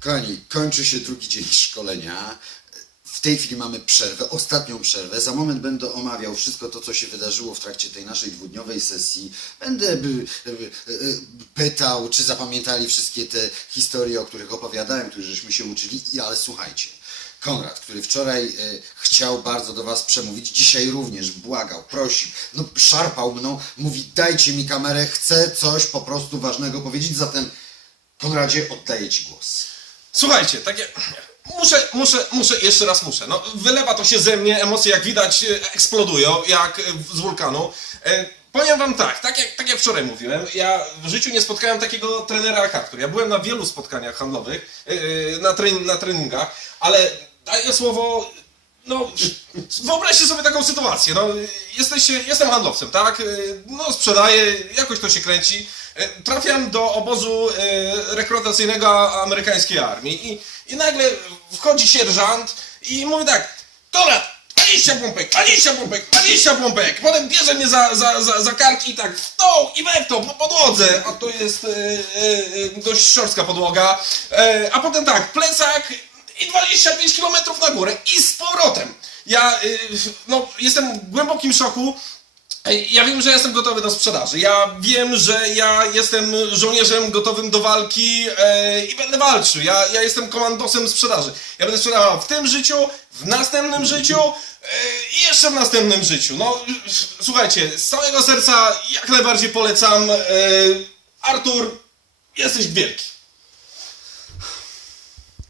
Kochani, kończy się drugi dzień szkolenia. W tej chwili mamy przerwę, ostatnią przerwę. Za moment będę omawiał wszystko to, co się wydarzyło w trakcie tej naszej dwudniowej sesji. Będę by, by, by, pytał, czy zapamiętali wszystkie te historie, o których opowiadałem, które żeśmy się uczyli. I, ale słuchajcie, Konrad, który wczoraj e, chciał bardzo do Was przemówić, dzisiaj również błagał, prosił, no szarpał mną, mówi dajcie mi kamerę, chcę coś po prostu ważnego powiedzieć, zatem Konradzie oddaję Ci głos. Słuchajcie, takie. Muszę, muszę, muszę, jeszcze raz muszę. No, wylewa to się ze mnie, emocje jak widać e, eksplodują, jak e, z wulkanu. E, Powiem wam tak, tak jak, tak jak wczoraj mówiłem, ja w życiu nie spotkałem takiego trenera jak Artur. Ja byłem na wielu spotkaniach handlowych, na, trening, na treningach, ale daję słowo, no, wyobraźcie sobie taką sytuację. No, jesteście, jestem handlowcem, tak? No, sprzedaję, jakoś to się kręci. Trafiam do obozu e, rekrutacyjnego amerykańskiej armii i, i nagle wchodzi sierżant i mówi tak, Konrad, 20 pompek, 20 pompek, 20 pompek. Potem bierze mnie za, za, za, za karki i tak w tą i we w tą, po podłodze. A to jest e, e, e, dość szorstka podłoga. E, a potem tak, plecak i 25 km na górę i z powrotem. Ja no, jestem w głębokim szoku. Ja wiem, że jestem gotowy do sprzedaży. Ja wiem, że ja jestem żołnierzem gotowym do walki e, i będę walczył. Ja, ja jestem komandosem sprzedaży. Ja będę sprzedawał w tym życiu, w następnym życiu e, i jeszcze w następnym życiu. No, słuchajcie, z całego serca jak najbardziej polecam. E, Artur, jesteś wielki.